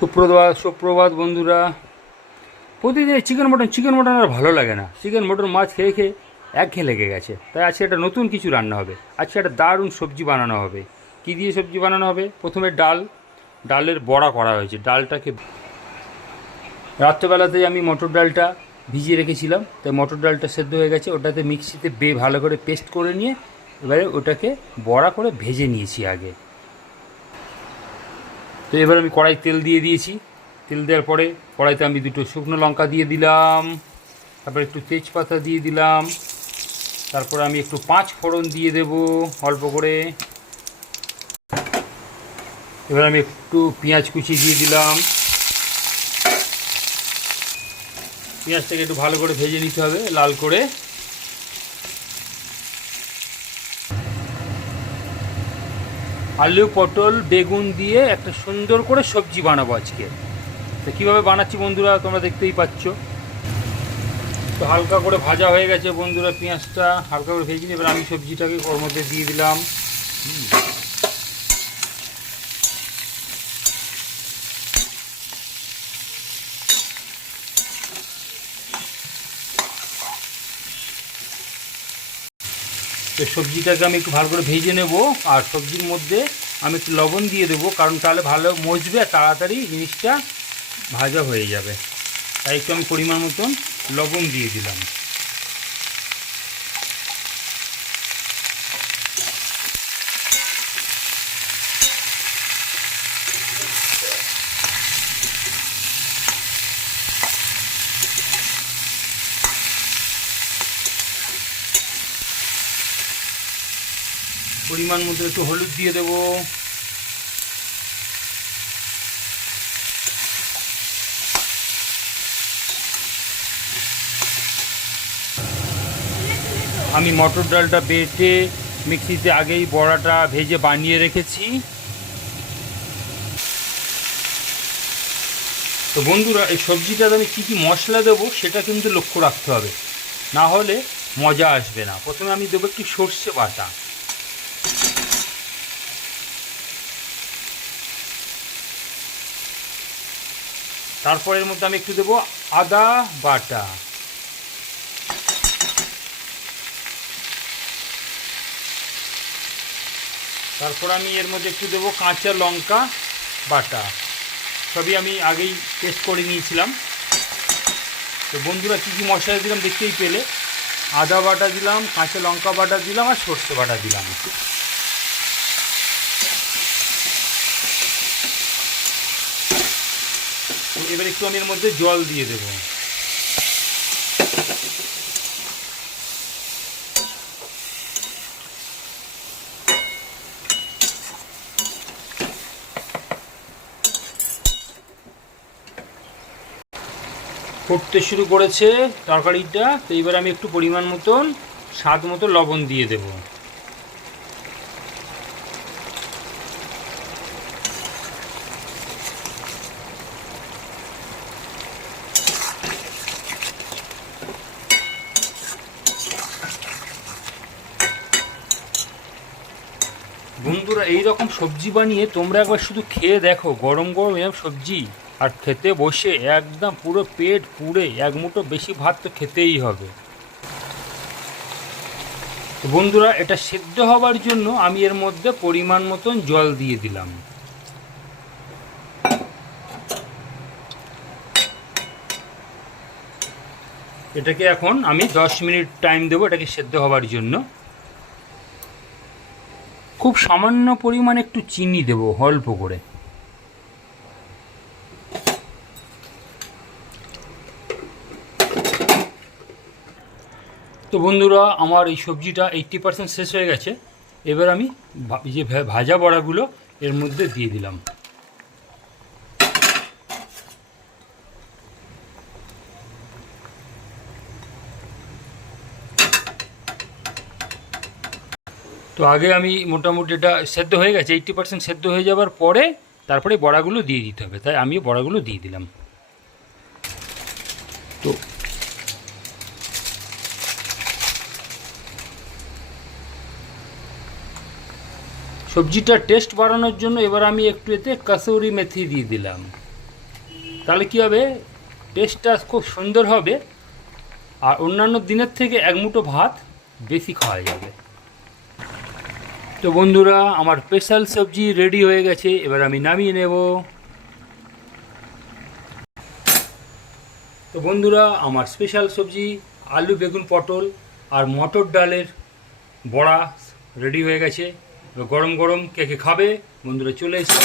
সুপ্রভাত বন্ধুরা। প্রতিদিন চিকেন মটন আর ভালো লাগে না। চিকেন মটন মাছ খেয়ে খেয়ে একঘেয়ে লেগে গেছে। তাই আজকে একটা নতুন কিছু রান্না হবে। আজকে একটা দারুণ সবজি বানানো হবে। কী দিয়ে সবজি বানানো হবে? প্রথমে ডালের বড়া করা হয়েছে। ডালটাকে রাত্রেবেলাতেই আমি মটর ডালটা ভিজিয়ে রেখেছিলাম, তাই মটর ডালটা সেদ্ধ হয়ে গেছে। ওটাতে মিক্সিতে ভালো করে পেস্ট করে নিয়ে এবারে ওটাকে বড়া করে ভেজে নিয়েছি আগে। তো এবার আমি কড়াই তেল দিয়ে দিয়েছি। তেল দেওয়ার পরে কড়াইতে আমি দুটো শুকনো লঙ্কা দিয়ে দিলাম, তারপর একটু তেজপাতা দিয়ে দিলাম, তারপর আমি একটু 5 ফোড়ন দিয়ে দেব অল্প করে। এবার আমি একটু পেঁয়াজ কুচি দিয়ে দিলাম। পেঁয়াজটাকে একটু ভালো করে ভেজে নিতে হবে লাল করে। আলু পটল বেগুন দিয়ে একটা সুন্দর করে সবজি বানাবো আজকে। তো কীভাবে বানাচ্ছি বন্ধুরা তোমরা দেখতেই পাচ্ছ। তো হালকা করে ভাজা হয়ে গেছে বন্ধুরা, পেঁয়াজটা হালকা করে ভেজে নিয়ে এবার আমি সবজিটাকে ওর মধ্যে দিয়ে দিলাম। তো সবজিটাকে আমি একটু ভালো করে ভেজে নেব, আর সবজির মধ্যে আমি একটু লবণ দিয়ে দেবো, কারণ তাহলে ভালো মজবে আর তাড়াতাড়ি জিনিসটা ভাজা হয়ে যাবে। তাই একটু আমি পরিমাণ মতন লবণ দিয়ে দিলাম। পরিমাণ মতো একটু হলুদ দিয়ে দেবো। আমি মটর ডালটা বেটে মিক্সিতে আগেই বড়াটা ভেজে বানিয়ে রেখেছি। তো বন্ধুরা এই সবজিটাতে আমি কী কী মশলা দেবো সেটা কিন্তু লক্ষ্য রাখতে হবে, না হলে মজা আসবে না। প্রথমে আমি দেবো একটু সর্ষে বাটা, তারপর এর মধ্যে আমি একটু দেবো আদা বাটা, তারপর আমি এর মধ্যে একটু দেবো কাঁচা লঙ্কা বাটা। সবই আমি আগেই পেস্ট করে নিয়েছিলাম। তো বন্ধুরা কী কী মশলা দিলাম দেখতেই পেলে। আদা বাটা দিলাম, কাঁচা লঙ্কা বাটা দিলাম, আর সর্ষে বাটা দিলাম। এবার একটু আমি এর মধ্যে জল দিয়ে দেবো। ফুটতে শুরু করেছে তরকারিটা। তো এবার আমি একটু পরিমাণ মতন স্বাদ মতো লবণ দিয়ে দেব। বন্ধুরা এই রকম সবজি বানিয়ে তোমরা একবার শুধু খেয়ে দেখো, গরম গরম এরকম সবজি আর খেতে বসে একদম পুরো পেট পুড়ে এক মুঠো বেশি ভাত তো খেতেই হবে। তো বন্ধুরা এটা সেদ্ধ হবার জন্য আমি এর মধ্যে পরিমাণ মতন জল দিয়ে দিলাম। এটাকে এখন আমি 10 মিনিট টাইম দেবো এটাকে সেদ্ধ হবার জন্য। খুব সামান্য পরিমাণ একটু চিনি দেবো অল্প করে। তো বন্ধুরা আমার এই সবজিটা 80% শেষ হয়ে গেছে। এবার আমি যে ভাজা বড়াগুলো এর মধ্যে দিয়ে দিলাম। তো আগে আমি মোটামুটি এটা সেদ্ধ হয়ে গেছে, 80% সেদ্ধ হয়ে যাওয়ার পরে তারপরে বড়াগুলো দিয়ে দিতে হবে, তাই আমি বড়াগুলো দিয়ে দিলাম। তো সবজিটার টেস্ট বাড়ানোর জন্য এবার আমি একটু এতে কসুরি মেথি দিয়ে দিলাম। তাহলে কী হবে, টেস্টটা খুব সুন্দর হবে, আর অন্যান্য দিনের থেকে এক মুঠো ভাত বেশি খাওয়া যাবে। তো বন্ধুরা, আমার স্পেশাল সবজি রেডি হয়ে গেছে, এবার আমি নামিয়ে নেব। তো বন্ধুরা, আমার স্পেশাল সবজি আলু বেগুন পটল আর মটর ডালের বড়া রেডি হয়ে গেছে। গরম গরম কে কে খাবে বন্ধুরা চলে এসে